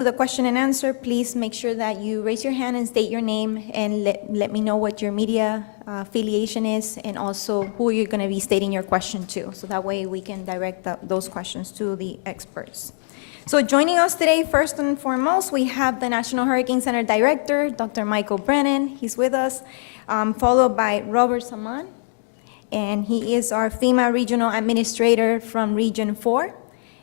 The question and answer, please make sure that you raise your hand and state your name and let me know what your media affiliation is and also who you're going to be stating your question to. So that way we can direct those questions to the experts. So joining us today, first and foremost, we have the National Hurricane Center Director, Dr. Michael Brennan. He's with us, followed by Robert Saman, and he is our FEMA Regional Administrator from Region 4.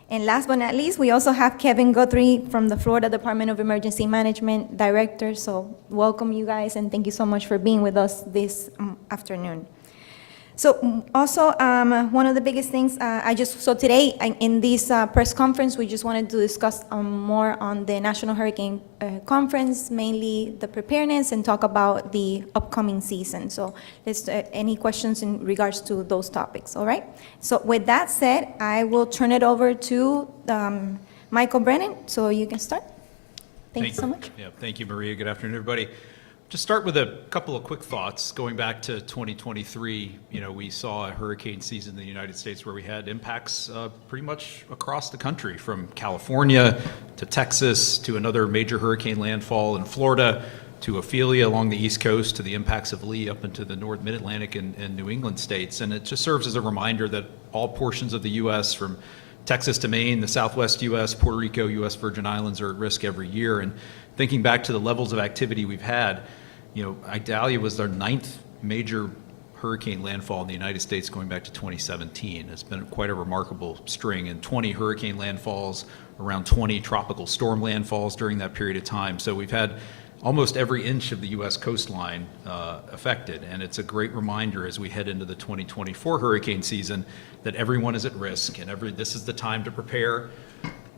And last but not least, we also have Kevin Guthrie from the Florida Department of Emergency Management Director. So welcome you guys, and thank you so much for being with us this afternoon. So also, one of the biggest things, so today in this press conference, we just wanted to discuss more on the National Hurricane Conference, mainly the preparedness, and talk about the upcoming season. So let's, any questions in regards to those topics, all right? So with that said, I will turn it over to Michael Brennan, so you can start. Thank you so much. Yeah, thank you, Maria. Good afternoon, everybody. Just start with a couple of quick thoughts. Going back to 2023, we saw a hurricane season in the United States where we had impacts pretty much across the country, from California to Texas to another major hurricane landfall in Florida to Ophelia along the East Coast to the impacts of Lee up into the North Mid-Atlantic and New England states. And it just serves as a reminder that all portions of the U.S., from Texas to Maine, the Southwest U.S., Puerto Rico, U.S. Virgin Islands, are at risk every year. And thinking back to the levels of activity we've had, Idalia was our 9th major hurricane landfall in the United States going back to 2017. It's been quite a remarkable string, and 20 hurricane landfalls, around 20 tropical storm landfalls during that period of time. So we've had almost every inch of the U.S. coastline affected, and it's a great reminder as we head into the 2024 hurricane season that everyone is at risk, and this is the time to prepare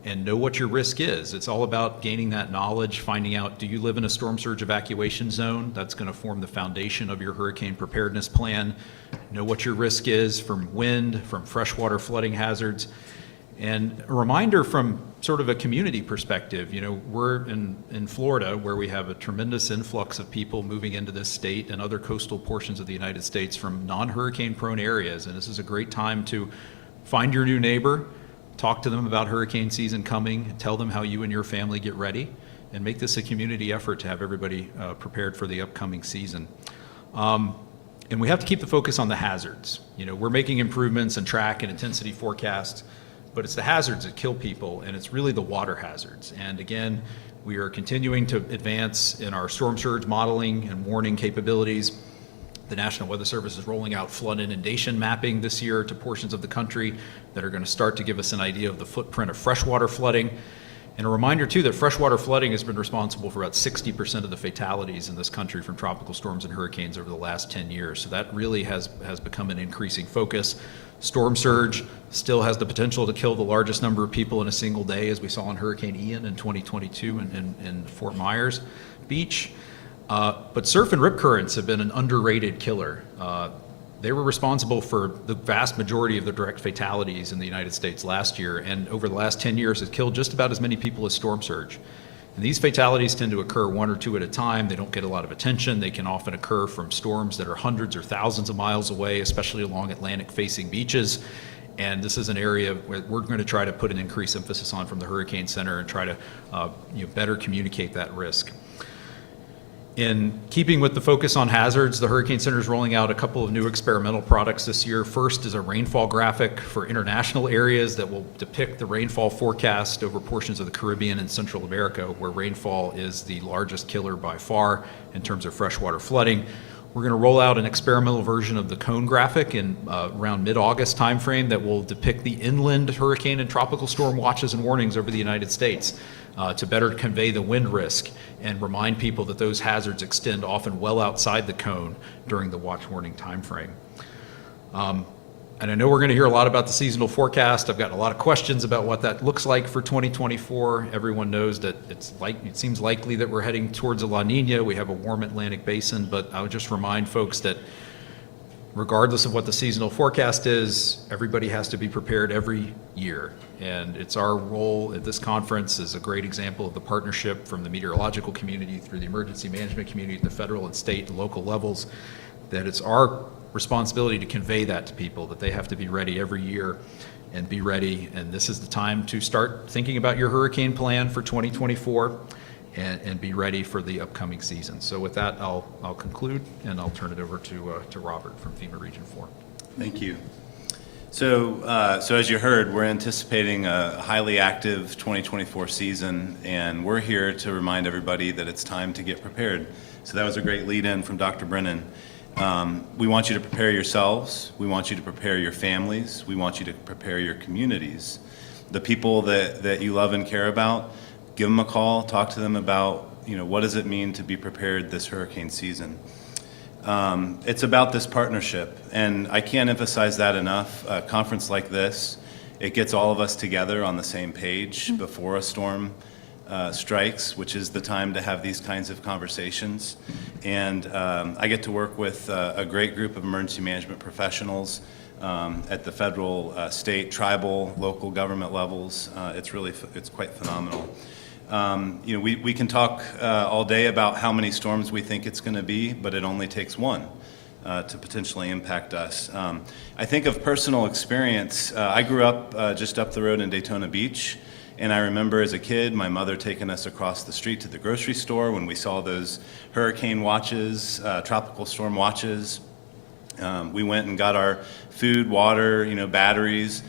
and know what your risk is. It's all about gaining that knowledge, finding out, do you live in a storm surge evacuation zone? That's going to form the foundation of your hurricane preparedness plan. Know what your risk is from wind, from freshwater flooding hazards. And a reminder from sort of a community perspective, we're in Florida, where we have a tremendous influx of people moving into this state and other coastal portions of the United States from non-hurricane prone areas. And this is a great time to find your new neighbor, talk to them about hurricane season coming, tell them how you and your family get ready, and make this a community effort to have everybody prepared for the upcoming season. And we have to keep the focus on the hazards. We're making improvements in track and intensity forecasts, but it's the hazards that kill people, and it's really the water hazards. And again, we are continuing to advance in our storm surge modeling and warning capabilities. The National Weather Service is rolling out flood inundation mapping this year to portions of the country that are going to start to give us an idea of the footprint of freshwater flooding. And a reminder, too, that freshwater flooding has been responsible for about 60% of the fatalities in this country from tropical storms and hurricanes over the last 10 years. So that really has become an increasing focus. Storm surge still has the potential to kill the largest number of people in a single day, as we saw in Hurricane Ian in 2022 in Fort Myers Beach. But surf and rip currents have been an underrated killer. They were responsible for the vast majority of the direct fatalities in the United States last year, and over the last 10 years has killed just about as many people as storm surge. And these fatalities tend to occur one or two at a time. They don't get a lot of attention. They can often occur from storms that are hundreds or thousands of miles away, especially along Atlantic-facing beaches. And this is an area where we're going to try to put an increased emphasis on from the Hurricane Center and try to better communicate that risk. In keeping with the focus on hazards, the Hurricane Center is rolling out a couple of new experimental products this year. First is a rainfall graphic for international areas that will depict the rainfall forecast over portions of the Caribbean and Central America, where rainfall is the largest killer by far in terms of freshwater flooding. We're going to roll out an experimental version of the cone graphic in around mid-August timeframe that will depict the inland hurricane and tropical storm watches and warnings over the United States to better convey the wind risk and remind people that those hazards extend often well outside the cone during the watch warning timeframe. And I know we're going to hear a lot about the seasonal forecast. I've got a lot of questions about what that looks like for 2024. Everyone knows that it seems likely that we're heading towards a La Nina. We have a warm Atlantic basin, but I would just remind folks that regardless of what the seasonal forecast is, everybody has to be prepared every year. And it's our role at this conference is a great example of the partnership from the meteorological community through the emergency management community at the federal and state and local levels, that it's our responsibility to convey that to people, that they have to be ready every year. and be ready. And this is the time to start thinking about your hurricane plan for 2024 and be ready for the upcoming season. So with that, I'll conclude, and I'll turn it over to Robert from FEMA Region 4. Thank you. So as you heard, we're anticipating a highly active 2024 season, and we're here to remind everybody that it's time to get prepared. So that was a great lead-in from Dr. Brennan. We want you to prepare yourselves. We want you to prepare your families. We want you to prepare your communities. The people that you love and care about, give them a call, talk to them about, what does it mean to be prepared this hurricane season. It's about this partnership, and I can't emphasize that enough. A conference like this, it gets all of us together on the same page before a storm strikes, which is the time to have these kinds of conversations. And I get to work with a great group of emergency management professionals at the federal, state, tribal, local government levels. It's quite phenomenal. We can talk all day about how many storms we think it's going to be, but it only takes one to potentially impact us. I think of personal experience. I grew up just up the road in Daytona Beach, and I remember as a kid my mother taking us across the street to the grocery store when we saw those hurricane watches, tropical storm watches. We went and got our food, water, batteries,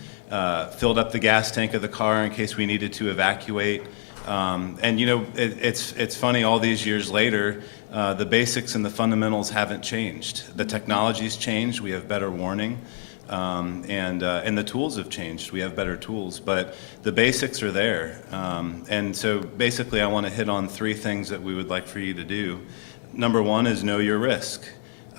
filled up the gas tank of the car in case we needed to evacuate. It's funny, all these years later, the basics and the fundamentals haven't changed. The technology's changed, we have better warning, and the tools have changed, we have better tools, but the basics are there. And so basically I want to hit on three things that we would like for you to do. Number one is know your risk.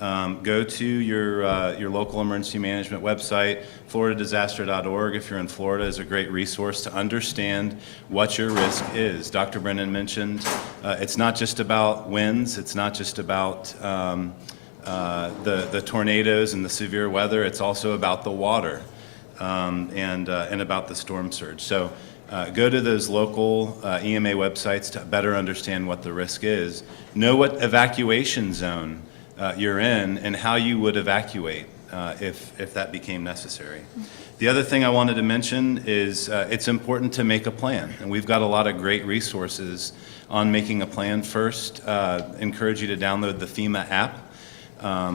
Go to your local emergency management website. FloridaDisaster.org, if you're in Florida, is a great resource to understand what your risk is. Dr. Brennan mentioned it's not just about winds, it's not just about the tornadoes and the severe weather, it's also about the water and about the storm surge. So go to those local EMA websites to better understand what the risk is. Know what evacuation zone you're in and how you would evacuate if that became necessary. The other thing I wanted to mention is it's important to make a plan, and we've got a lot of great resources on making a plan. First, encourage you to download the FEMA app,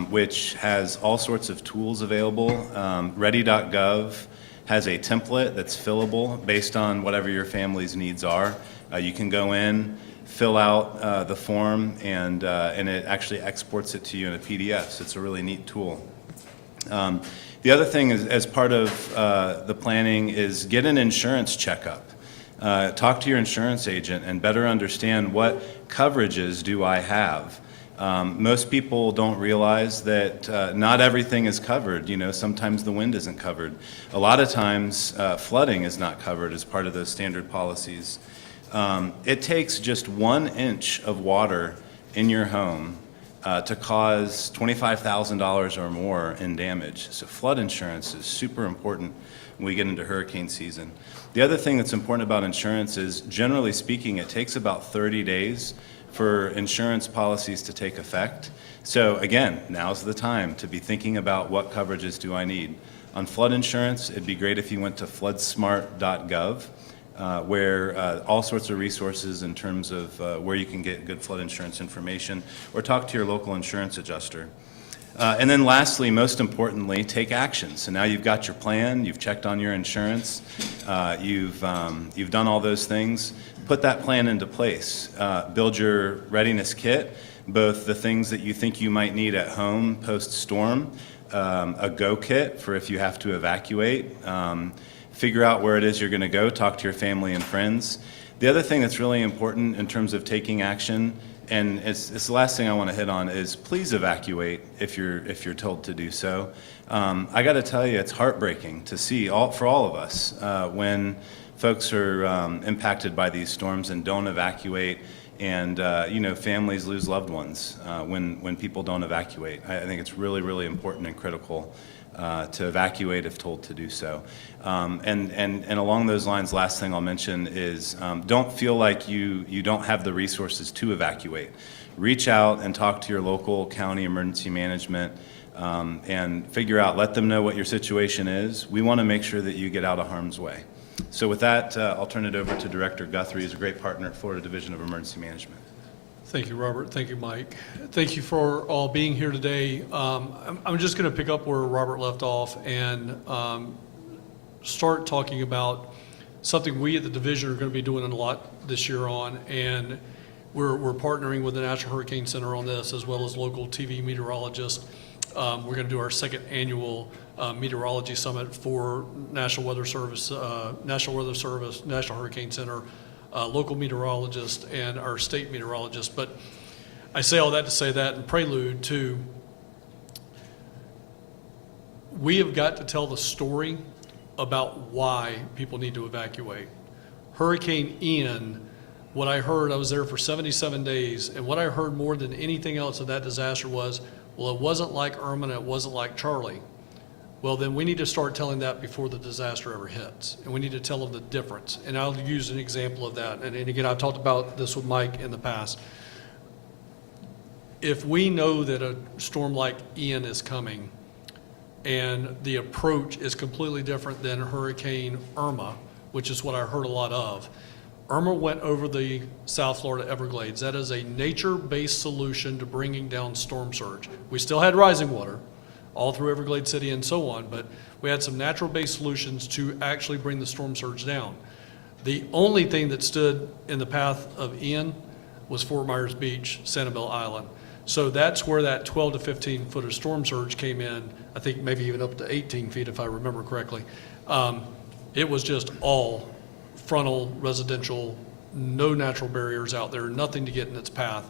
which has all sorts of tools available. Ready.gov has a template that's fillable based on whatever your family's needs are. You can go in, fill out the form, and it actually exports it to you in a PDF. So it's a really neat tool. The other thing is, as part of the planning, is get an insurance checkup. Talk to your insurance agent and better understand what coverages do I have. Most people don't realize that not everything is covered. Sometimes the wind isn't covered. A lot of times flooding is not covered as part of those standard policies. It takes just 1 inch of water in your home to cause $25,000 or more in damage. So flood insurance is super important when we get into hurricane season. The other thing that's important about insurance is, generally speaking, it takes about 30 days for insurance policies to take effect. So again, now's the time to be thinking about what coverages do I need. On flood insurance, it'd be great if you went to floodsmart.gov. Where all sorts of resources in terms of where you can get good flood insurance information, or talk to your local insurance adjuster. And then lastly, most importantly, take action. So now you've got your plan, you've checked on your insurance, you've done all those things. Put that plan into place. Build your readiness kit, both the things that you think you might need at home post-storm, a go kit for if you have to evacuate, figure out where it is you're going to go, talk to your family and friends. The other thing that's really important in terms of taking action, and it's the last thing I want to hit on, is please evacuate if you're told to do so. I got to tell you, it's heartbreaking to see for all of us when folks are impacted by these storms and don't evacuate, and families lose loved ones when people don't evacuate. I think it's really, really important and critical to evacuate if told to do so. And along those lines, last thing I'll mention is don't feel like you don't have the resources to evacuate. Reach out and talk to your local county emergency management and figure out, let them know what your situation is. We want to make sure that you get out of harm's way. So with that, I'll turn it over to Director Guthrie, who's a great partner at Florida Division of Emergency Management. Thank you, Robert. Thank you, Mike. Thank you for all being here today. I'm just going to pick up where Robert left off and start talking about something we at the division are going to be doing a lot this year on, and we're partnering with the National Hurricane Center on this, as well as local TV meteorologists. We're going to do our second annual meteorology summit for National Weather Service, National Hurricane Center, local meteorologists, and our state meteorologists. But I say all that to say that in prelude to, we have got to tell the story about why people need to evacuate. Hurricane Ian, what I heard, I was there for 77 days, and what I heard more than anything else of that disaster was, well, it wasn't like Irma and it wasn't like Charlie. Well, then we need to start telling that before the disaster ever hits, and we need to tell them the difference. And I'll use an example of that. And again, I've talked about this with Mike in the past. If we know that a storm like Ian is coming, and the approach is completely different than Hurricane Irma, which is what I heard a lot of. Irma went over the South Florida Everglades. That is a nature-based solution to bringing down storm surge. We still had rising water all through Everglades City and so on, but we had some natural-based solutions to actually bring the storm surge down. The only thing that stood in the path of Ian was Fort Myers Beach, Sanibel Island. So that's where that 12 to 15 foot of storm surge came in, I think maybe even up to 18 feet if I remember correctly. It was just all frontal, residential, no natural barriers out there, nothing to get in its path.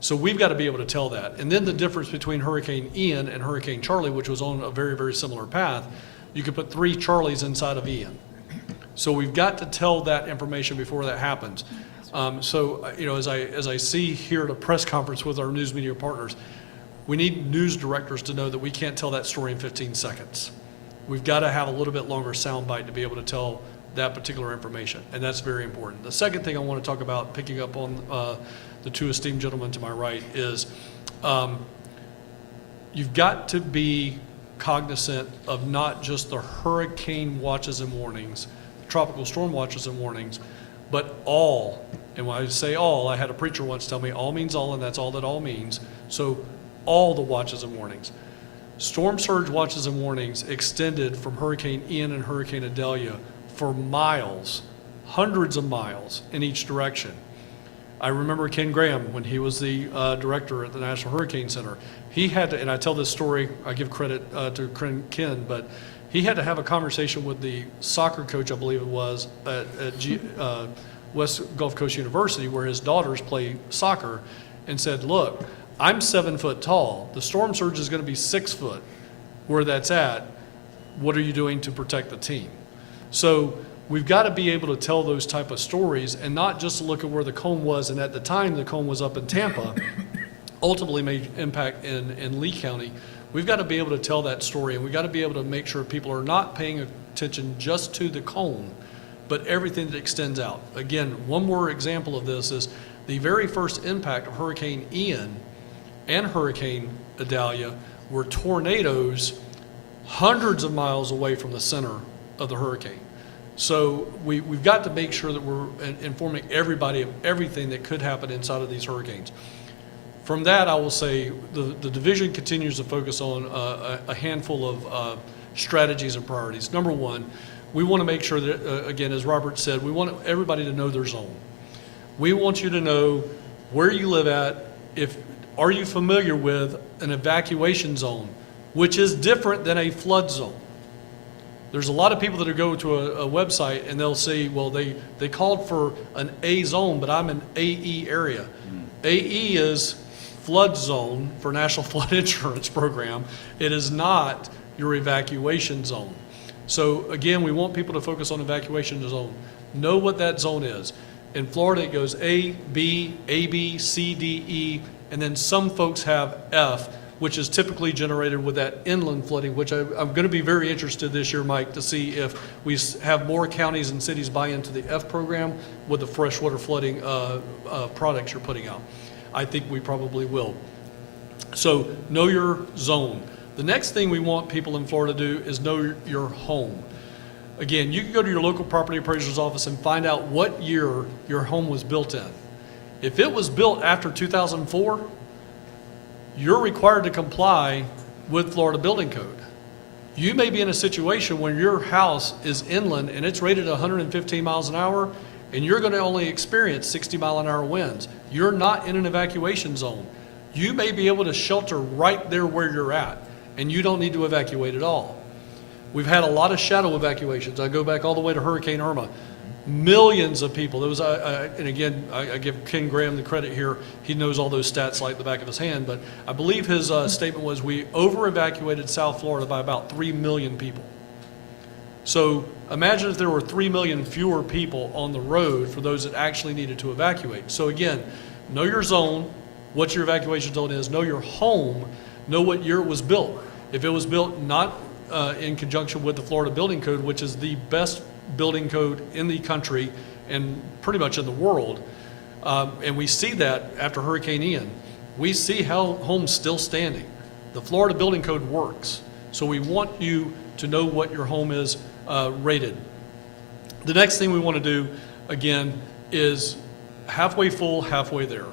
So we've got to be able to tell that. And then the difference between Hurricane Ian and Hurricane Charlie, which was on a very, very similar path, you could put 3 Charlies inside of Ian. So we've got to tell that information before that happens. So, you know, as I see here at a press conference with our news media partners, we need news directors to know that we can't tell that story in 15 seconds. We've got to have a little bit longer soundbite to be able to tell that particular information, and that's very important. The second thing I want to talk about, picking up on the 2 esteemed gentlemen to my right, is you've got to be cognizant of not just the hurricane watches and warnings, tropical storm watches and warnings, but all. And when I say all, I had a preacher once tell me all means all, and that's all that all means. So all the watches and warnings. Storm surge watches and warnings extended from Hurricane Ian and Hurricane Idalia for miles, hundreds of miles in each direction. I remember Ken Graham, when he was the director at the National Hurricane Center, he had to, and I tell this story, I give credit to Ken, but he had to have a conversation with the soccer coach, I believe it was, at West Gulf Coast University, where his daughters play soccer, and said, look, I'm 7 foot tall. The storm surge is going to be 6 foot. Where that's at, what are you doing to protect the team? So we've got to be able to tell those type of stories and not just look at where the cone was. And at the time, the cone was up in Tampa, ultimately made impact in Lee County. We've got to be able to tell that story, and we've got to be able to make sure people are not paying attention just to the cone, but everything that extends out. Again, one more example of this is the very first impact of Hurricane Ian and Hurricane Idalia were tornadoes hundreds of miles away from the center of the hurricane. So we've got to make sure that we're informing everybody of everything that could happen inside of these hurricanes. From that, I will say the division continues to focus on a handful of strategies and priorities. Number one, we want to make sure that, again, as Robert said, we want everybody to know their zone. We want you to know where you live at. Are you familiar with an evacuation zone, which is different than a flood zone? There's a lot of people that go to a website and they'll say, well, they called for an A zone, but I'm an AE area. AE is flood zone for National Flood Insurance Program. It is not your evacuation zone. So again, we want people to focus on evacuation zone. Know what that zone is. In Florida, it goes A, B, C, D, E, and then some folks have F, which is typically generated with that inland flooding, which I'm going to be very interested this year, Mike, to see if we have more counties and cities buy into the F program with the freshwater flooding products you're putting out. I think we probably will. So know your zone. The next thing we want people in Florida to do is know your home. Again, you can go to your local property appraiser's office and find out what year your home was built in. If it was built after 2004, you're required to comply with Florida Building Code. You may be in a situation where your house is inland and it's rated 115 miles an hour, and you're going to only experience 60-mile-an-hour winds. You're not in an evacuation zone. You may be able to shelter right there where you're at, and you don't need to evacuate at all. We've had a lot of shadow evacuations. I go back all the way to Hurricane Irma. Millions of people. There was, and again, I give Ken Graham the credit here. He knows all those stats like the back of his hand. But I believe his statement was we over-evacuated South Florida by about 3 million people. So imagine if there were 3 million fewer people on the road for those that actually needed to evacuate. So again, know your zone, what your evacuation zone is, know your home, know what year it was built. If it was built not in conjunction with the Florida Building Code, which is the best building code in the country and pretty much in the world, and we see that after Hurricane Ian, we see how homes still standing. The Florida Building Code works. So we want you to know what your home is rated. The next thing we want to do, again, is halfway full, halfway there.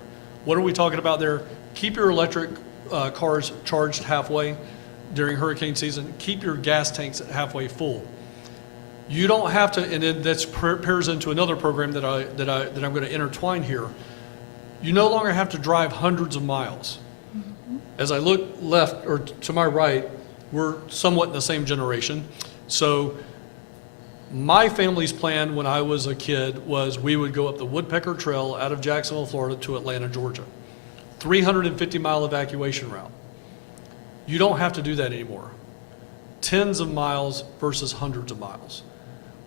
What are we talking about there? Keep your electric cars charged halfway during hurricane season. Keep your gas tanks at halfway full. You don't have to, and then that pairs into another program that I'm going to intertwine here. You no longer have to drive hundreds of miles. As I look left or to my right, we're somewhat in the same generation. So my family's plan when I was a kid was we would go up the Woodpecker Trail out of Jacksonville, Florida to Atlanta, Georgia. 350-mile evacuation route. You don't have to do that anymore. Tens of miles versus hundreds of miles.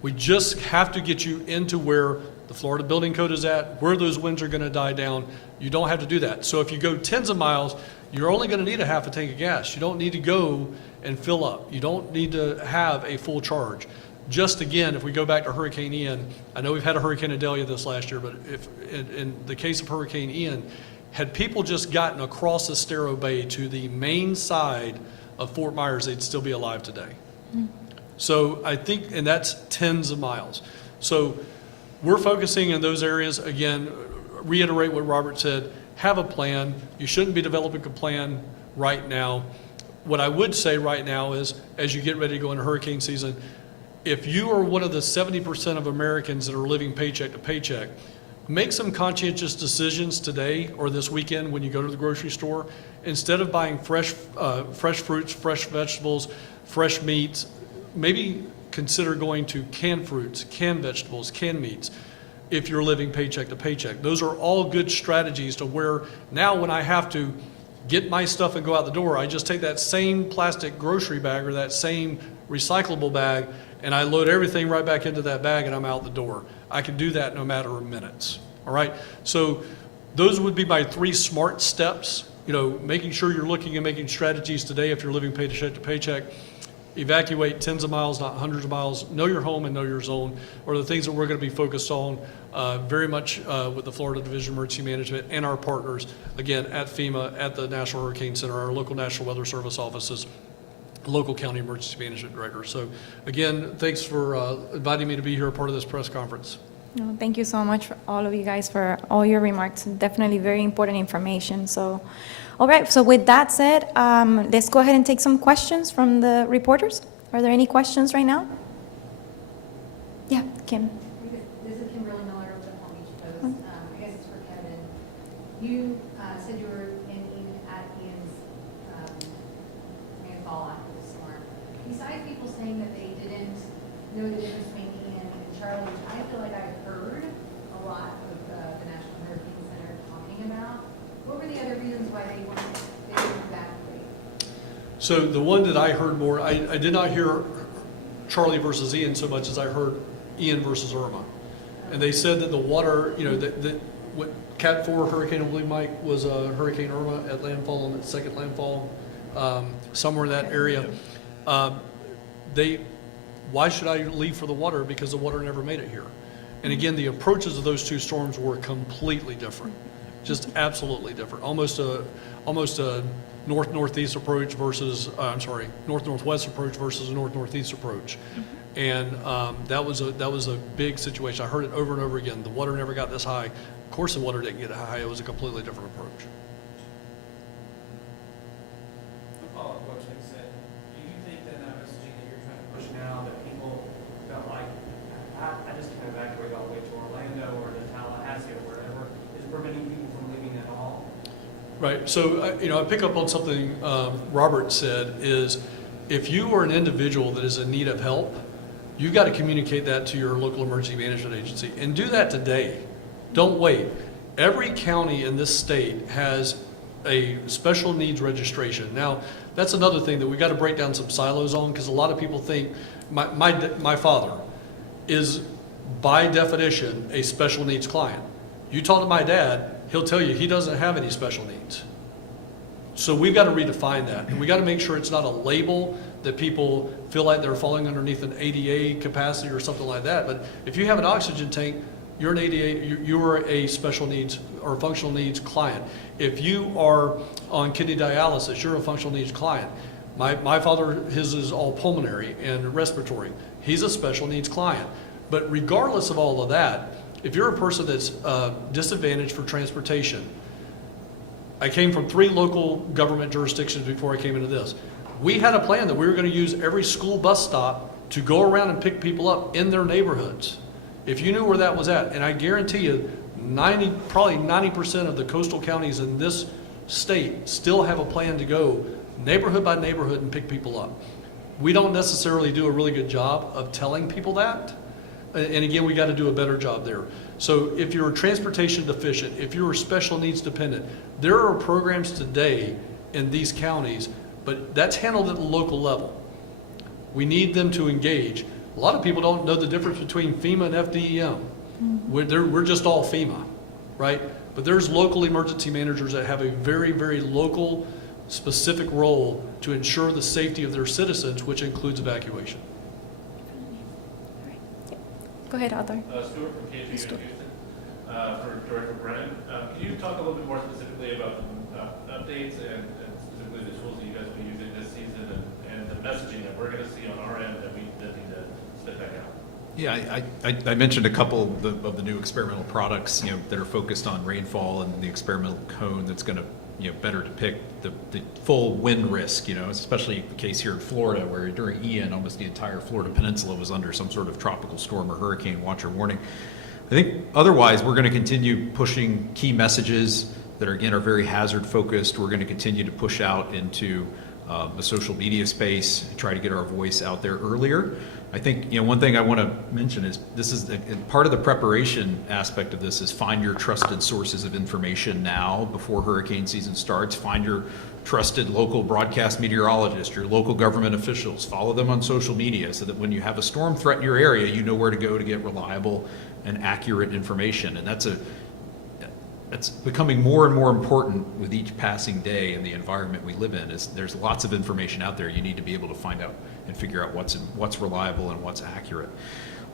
We just have to get you into where the Florida Building Code is at, where those winds are going to die down. You don't have to do that. So if you go tens of miles, you're only going to need a half a tank of gas. You don't need to go and fill up. You don't need to have a full charge. Just again, if we go back to Hurricane Ian, I know we've had a Hurricane Idalia this last year, but if in the case of Hurricane Ian, had people just gotten across Estero Bay to the main side of Fort Myers, they'd still be alive today. So I think, and that's tens of miles. So we're focusing in those areas. Again, reiterate what Robert said, have a plan. You shouldn't be developing a plan right now. What I would say right now is, as you get ready to go into hurricane season, if you are one of the 70% of Americans that are living paycheck to paycheck, make some conscientious decisions today or this weekend when you go to the grocery store. Instead of buying fresh fruits, fresh vegetables, fresh meats, maybe consider going to canned fruits, canned vegetables, canned meats if you're living paycheck to paycheck. Those are all good strategies to where now when I have to get my stuff and go out the door, I just take that same plastic grocery bag or that same recyclable bag and I load everything right back into that bag and I'm out the door. I can do that in a matter of minutes, all right? So those would be my 3 smart steps, you know, making sure you're looking and making strategies today if you're living paycheck to paycheck. Evacuate tens of miles, not hundreds of miles. Know your home and know your zone, or the things that we're going to be focused on very much with the Florida Division of Emergency Management and our partners, again, at FEMA, at the National Hurricane Center, our local National Weather Service offices, local county emergency management director. So again, thanks for inviting me to be here, a part of this press conference. No, thank you so much for all of you guys for all your remarks. Definitely very important information. So, all right. So with that said, let's go ahead and take some questions from the reporters. Are there any questions right now? Yeah, Kim. This is Kimberly Miller with the Palm Beach Post. I guess it's for Kevin. You said you were at Ian's landfall after the storm. Besides people saying that they didn't know the difference between Ian and Charlie, which I feel like I've heard a lot of the National Hurricane Center talking about, what were the other reasons why they didn't evacuate? So the one that I heard more, I did not hear Charlie versus Ian so much as I heard Ian versus Irma. And they said that the water, you know, that what Cat 4 hurricane, I believe, Mike, was Hurricane Irma at landfall, on its second landfall, somewhere in that area. Why should I leave for the water? Because the water never made it here. And again, the approaches of those 2 storms were completely different. just absolutely different. Almost a north-northeast approach versus, north-northwest approach versus a north-northeast approach. And that was a big situation. I heard it over and over again. The water never got this high. Of course the water didn't get high. It was a completely different approach. Follow-up what you said. Do you think that messaging that you're trying to push now, that people felt like, I just can't evacuate all the way to Orlando or to Tallahassee or wherever, is preventing people from leaving at all? Right. So, I pick up on something Robert said is if you are an individual that is in need of help, you've got to communicate that to your local emergency management agency and do that today. Don't wait. Every county in this state has a special needs registration. Now, that's another thing that we've got to break down some silos on, because a lot of people think my father is by definition a special needs client. You talk to my dad, he'll tell you he doesn't have any special needs. So we've got to redefine that, and we got to make sure it's not a label that people feel like they're falling underneath an ADA capacity or something like that. But if you have an oxygen tank, you're an ADA, you're a special needs or functional needs client. If you are on kidney dialysis, you're a functional needs client. My father, his is all pulmonary and respiratory. He's a special needs client. But regardless of all of that, if you're a person that's disadvantaged for transportation, I came from 3 local government jurisdictions before I came into this. We had a plan that we were going to use every school bus stop to go around and pick people up in their neighborhoods. If you knew where that was at, and I guarantee you, probably 90% of the coastal counties in this state still have a plan to go neighborhood by neighborhood and pick people up. We don't necessarily do a really good job of telling people that. And again, we got to do a better job there. So if you're transportation deficient, if you're special needs dependent, there are programs today in these counties, but that's handled at the local level. We need them to engage. A lot of people don't know the difference between FEMA and FDEM. We're just all FEMA, right? But there's local emergency managers that have a very, very local, specific role to ensure the safety of their citizens, which includes evacuation. Go ahead, Arthur. Stuart from KHOU in Houston, for Director Brennan. Can you talk a little bit more specifically about the updates and specifically the tools that you guys will be using this season and the messaging that we're going to see on our end that we need to spit back out? Yeah, I mentioned a couple of the new experimental products, that are focused on rainfall and the experimental cone that's going to, better depict the full wind risk, especially the case here in Florida, where during Ian, almost the entire Florida peninsula was under some sort of tropical storm or hurricane watch or warning. I think otherwise, we're going to continue pushing key messages that are very hazard focused. We're going to continue to push out into the social media space, try to get our voice out there earlier. I think one thing I want to mention is this is part of the preparation aspect of this is find your trusted sources of information now before hurricane season starts. Find your trusted local broadcast meteorologist, your local government officials. Follow them on social media so that when you have a storm threat in your area, you know where to go to get reliable and accurate information. And that's becoming more and more important with each passing day in the environment we live in. There's lots of information out there. You need to be able to find out and figure out what's reliable and what's accurate.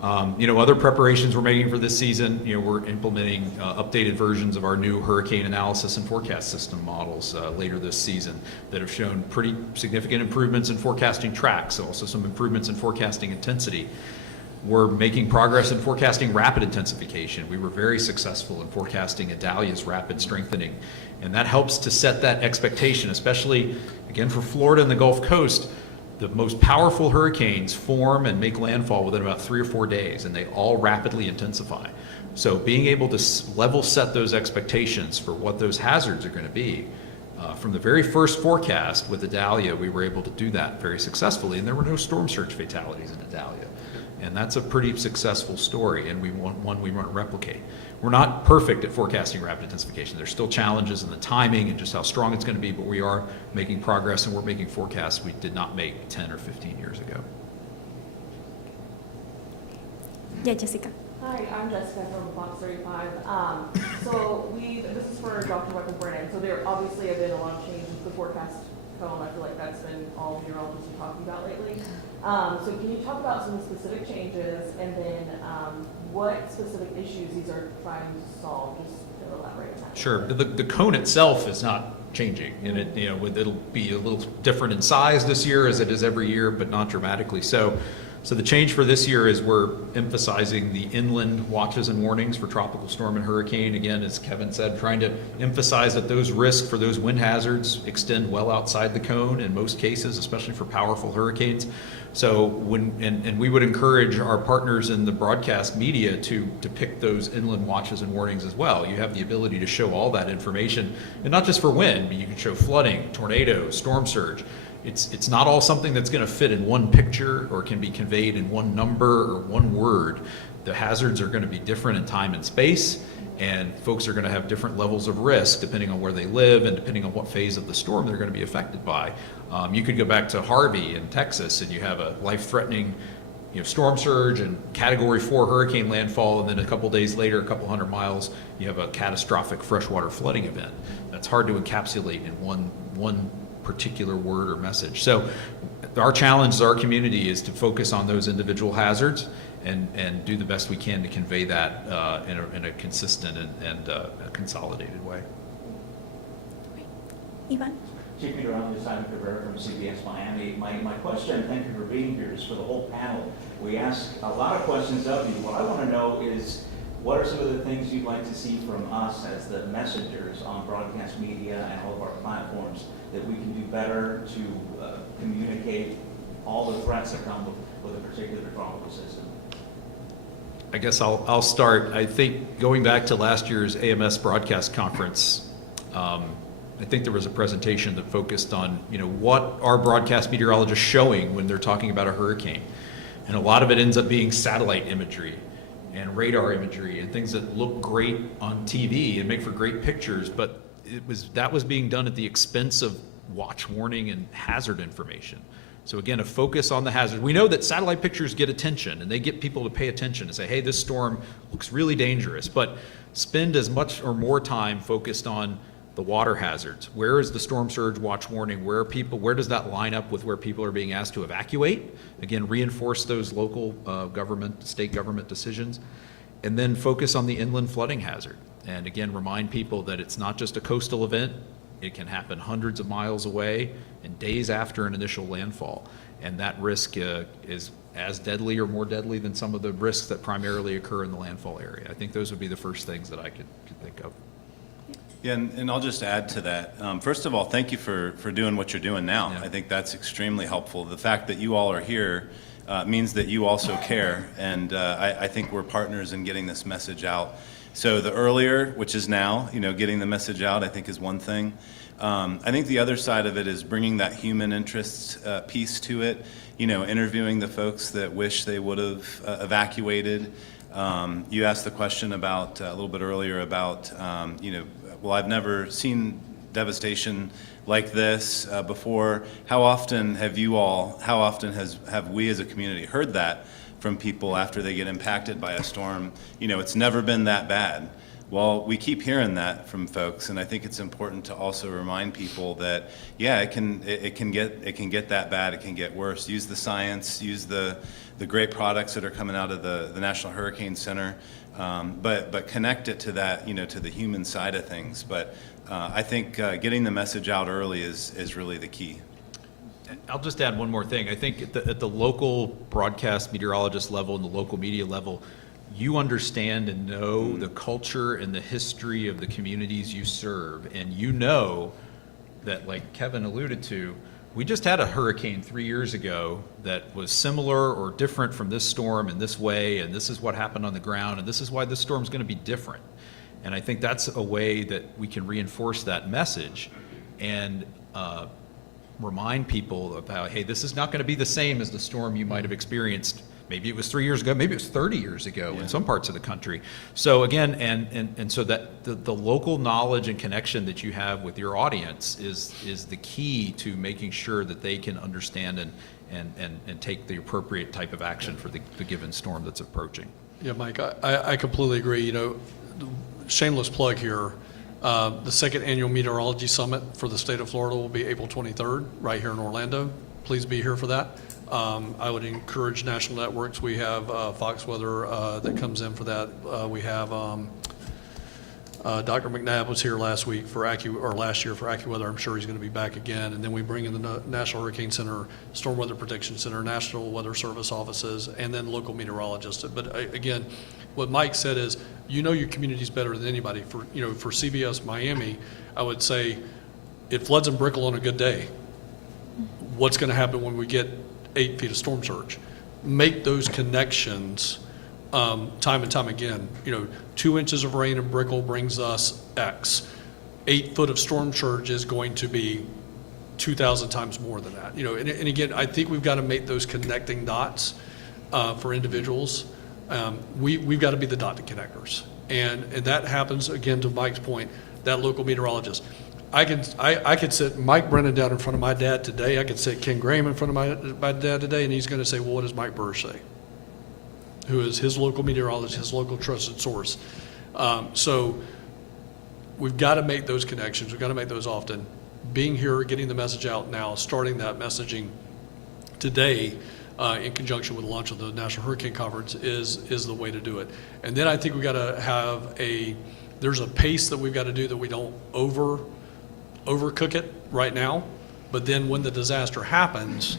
Other preparations we're making for this season, we're implementing updated versions of our new hurricane analysis and forecast system models later this season that have shown pretty significant improvements in forecasting tracks, also some improvements in forecasting intensity. We're making progress in forecasting rapid intensification. We were very successful in forecasting Idalia's rapid strengthening, and that helps to set that expectation, especially, again, for Florida and the Gulf Coast. The most powerful hurricanes form and make landfall within about 3 or 4 days, and they all rapidly intensify. So being able to level set those expectations for what those hazards are going to be, from the very first forecast with Idalia, we were able to do that very successfully, and there were no storm surge fatalities in Idalia. And that's a pretty successful story, and one we want to replicate. We're not perfect at forecasting rapid intensification. There's still challenges in the timing and just how strong it's going to be, but we are making progress, and we're making forecasts we did not make 10 or 15 years ago. Yeah, Jessica. Hi, I'm Jessica from Fox 35. This is for Dr. Michael Brennan. So there obviously have been a lot of changes to the forecast cone. I feel like that's been all meteorologists are talking about lately. So can you talk about some specific changes and then what specific issues these are trying to solve, just to elaborate on that. Sure. The cone itself is not changing, and it'll be a little different in size this year as it is every year, but not dramatically. So the change for this year is we're emphasizing the inland watches and warnings for tropical storm and hurricane. Again, as Kevin said, trying to emphasize that those risks for those wind hazards extend well outside the cone in most cases, especially for powerful hurricanes. So and we would encourage our partners in the broadcast media to depict those inland watches and warnings as well. You have the ability to show all that information, and not just for wind, but you can show flooding, tornado, storm surge. It's not all something that's going to fit in one picture or can be conveyed in one number or one word. The hazards are going to be different in time and space, and folks are going to have different levels of risk depending on where they live and depending on what phase of the storm they're going to be affected by. You could go back to Harvey in Texas, and you have a life-threatening storm surge and Category 4 hurricane landfall, and then a couple days later, a couple hundred miles, you have a catastrophic freshwater flooding event. That's hard to encapsulate in one particular word or message. So our challenge as our community is to focus on those individual hazards and do the best we can to convey that in a consistent and a consolidated way. Ivan? Chief Meteorologist David Paul from CBS Miami. My question, thank you for being here, is for the whole panel. We ask a lot of questions of you. What I want to know is, what are some of the things you'd like to see from us as the messengers on broadcast media and all of our platforms that we can do better to communicate all the threats that come with a particular tropical system? I guess I'll start. I think going back to last year's AMS broadcast conference, I think there was a presentation that focused on what are broadcast meteorologists showing when they're talking about a hurricane, and a lot of it ends up being satellite imagery and radar imagery and things that look great on TV and make for great pictures, but that was being done at the expense of watch warning and hazard information. So again, a focus on the hazard. We know that satellite pictures get attention, and they get people to pay attention and say, hey, this storm looks really dangerous, but spend as much or more time focused on the water hazards. Where is the storm surge watch warning? Where does that line up with where people are being asked to evacuate? Again, reinforce those local state government decisions, and then focus on the inland flooding hazard. And again, remind people that it's not just a coastal event. It can happen hundreds of miles away and days after an initial landfall. And that risk is as deadly or more deadly than some of the risks that primarily occur in the landfall area. I think those would be the first things that I could think of. Yeah, and I'll just add to that. First of all, thank you for doing what you're doing now. Yeah. I think that's extremely helpful. The fact that you all are here means that you also care, and I think we're partners in getting this message out. So the earlier, which is now, getting the message out, I think is one thing. I think the other side of it is bringing that human interest piece to it, interviewing the folks that wish they would have evacuated. You asked the question about, a little bit earlier about, well, I've never seen devastation like this before. How often have we as a community heard that from people after they get impacted by a storm? It's never been that bad. Well, we keep hearing that from folks, and I think it's important to also remind people that, yeah, it can get that bad, it can get worse. Use the science, use the great products that are coming out of the National Hurricane Center, but connect it to that, to the human side of things. But I think getting the message out early is really the key. I'll just add one more thing. I think at the local broadcast meteorologist level and the local media level, you understand and know the culture and the history of the communities you serve, and you know that, like Kevin alluded to, we just had a hurricane 3 years ago that was similar or different from this storm in this way, and this is what happened on the ground, and this is why this storm's going to be different. And I think that's a way that we can reinforce that message and remind people about, hey, this is not going to be the same as the storm you might have experienced. Maybe it was 3 years ago, maybe it was 30 years ago in some parts of the country. So again, and so that the local knowledge and connection that you have with your audience is the key to making sure that they can understand and take the appropriate type of action for the given storm that's approaching. Yeah, Mike, I completely agree. Shameless plug here. The second annual meteorology summit for the state of Florida will be April 23rd, right here in Orlando. Please be here for that. I would encourage national networks. We have Fox Weather that comes in for that. We have Dr. McNabb was here last week for last year for AccuWeather. I'm sure he's going to be back again. And then we bring in the National Hurricane Center, Storm Weather Protection Center, National Weather Service offices, and then local meteorologists. But again, what Mike said is, you know your communities better than anybody. For CBS Miami, I would say it floods in Brickell on a good day. What's going to happen when we get 8 feet of storm surge? Make those connections time and time again. 2 inches of rain in Brickell brings us X. 8 foot of storm surge is going to be 2,000 times more than that. And again, I think we've got to make those connecting dots for individuals. We've got to be the dot connectors, and that happens again to Mike's point. That local meteorologist. I could sit Mike Brennan down in front of my dad today. I could sit Ken Graham in front of my dad today, and he's going to say, well, what does Mike Burr say? Who is his local meteorologist, his local trusted source. So we've got to make those connections. We've got to make those often. Being here, getting the message out now, starting that messaging today in conjunction with the launch of the National Hurricane Conference is the way to do it. And then I think we've got to have there's a pace that we've got to do that we don't overcook it right now. But then when the disaster happens,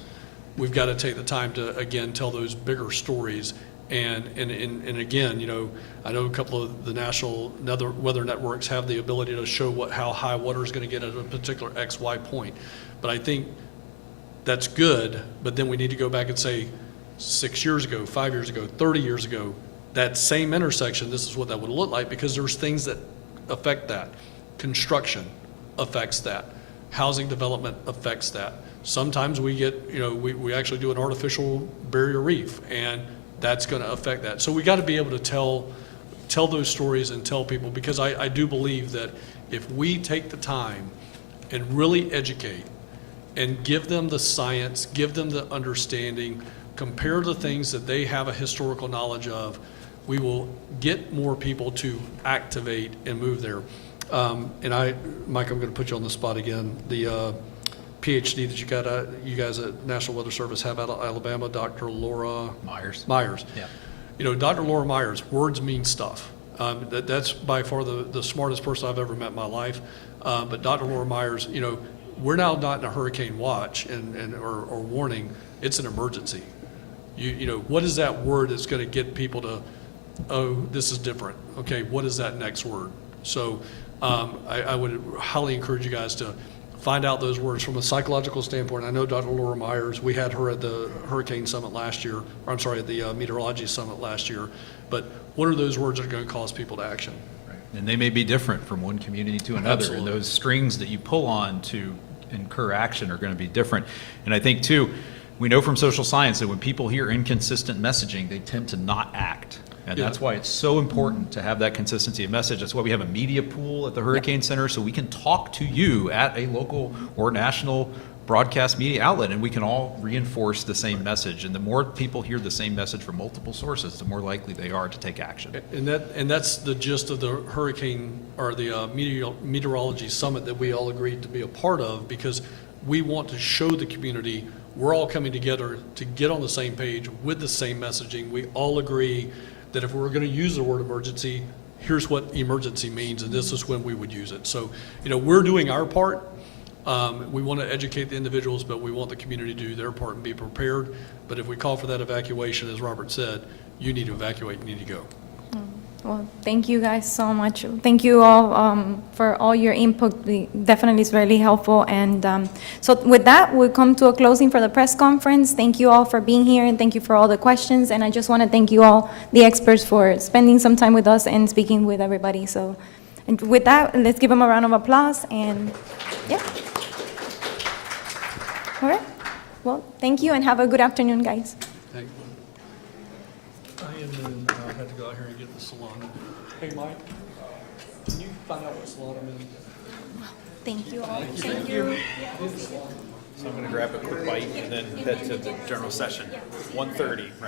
we've got to take the time to, again, tell those bigger stories. And again, I know a couple of the national weather networks have the ability to show how high water is going to get at a particular XY point. But I think that's good, but then we need to go back and say 6 years ago, 5 years ago, 30 years ago, that same intersection, this is what that would look like, because there's things that affect that. Construction affects that. Housing development affects that. Sometimes we get, we actually do an artificial barrier reef, and that's going to affect that. So we got to be able to tell those stories and tell people, because I do believe that if we take the time and really educate and give them the science, give them the understanding, compare the things that they have a historical knowledge of, we will get more people to activate and move there. Mike, I'm going to put you on the spot again. The PhD that you guys at National Weather Service have out of Alabama, Dr. Laura Myers. Yeah. Dr. Laura Myers, words mean stuff. That's by far the smartest person I've ever met in my life. But Dr. Laura Myers, we're now not in a hurricane watch or warning. It's an emergency. What is that word that's going to get people to, oh, this is different. Okay, what is that next word? So I would highly encourage you guys to find out those words from a psychological standpoint. I know Dr. Laura Myers, we had her at the Hurricane Summit last year, or I'm sorry, at the Meteorology Summit last year. But what are those words that are going to cause people to action? Right. And they may be different from one community to another. Absolutely. And those strings that you pull on to incur action are going to be different. And I think, too, we know from social science that when people hear inconsistent messaging, they tend to not act. And that's why it's so important to have that consistency of message. That's why we have a media pool at the Hurricane Center, so we can talk to you at a local or national broadcast media outlet, and we can all reinforce the same message. And the more people hear the same message from multiple sources, the more likely they are to take action. And that's the gist of the hurricane, or the meteorology summit that we all agreed to be a part of, because we want to show the community we're all coming together to get on the same page with the same messaging. We all agree that if we're going to use the word emergency, here's what emergency means, and this is when we would use it. So, we're doing our part. We want to educate the individuals, but we want the community to do their part and be prepared. But if we call for that evacuation, as Robert said, you need to evacuate, you need to go. Well, thank you guys so much. Thank you all for all your input. Definitely is really helpful. And so with that, we'll come to a closing for the press conference. Thank you all for being here, and thank you for all the questions. And I just want to thank you all, the experts, for spending some time with us and speaking with everybody. So, and with that, let's give them a round of applause. And yeah. All right. Well, thank you, and have a good afternoon, guys. Thank you. I had to go out here and get the salon. Hey, Mike, can you find out what salon I'm in? Thank you all. Thank you. So I'm going to grab a quick bite and then head to the general session, 1:30.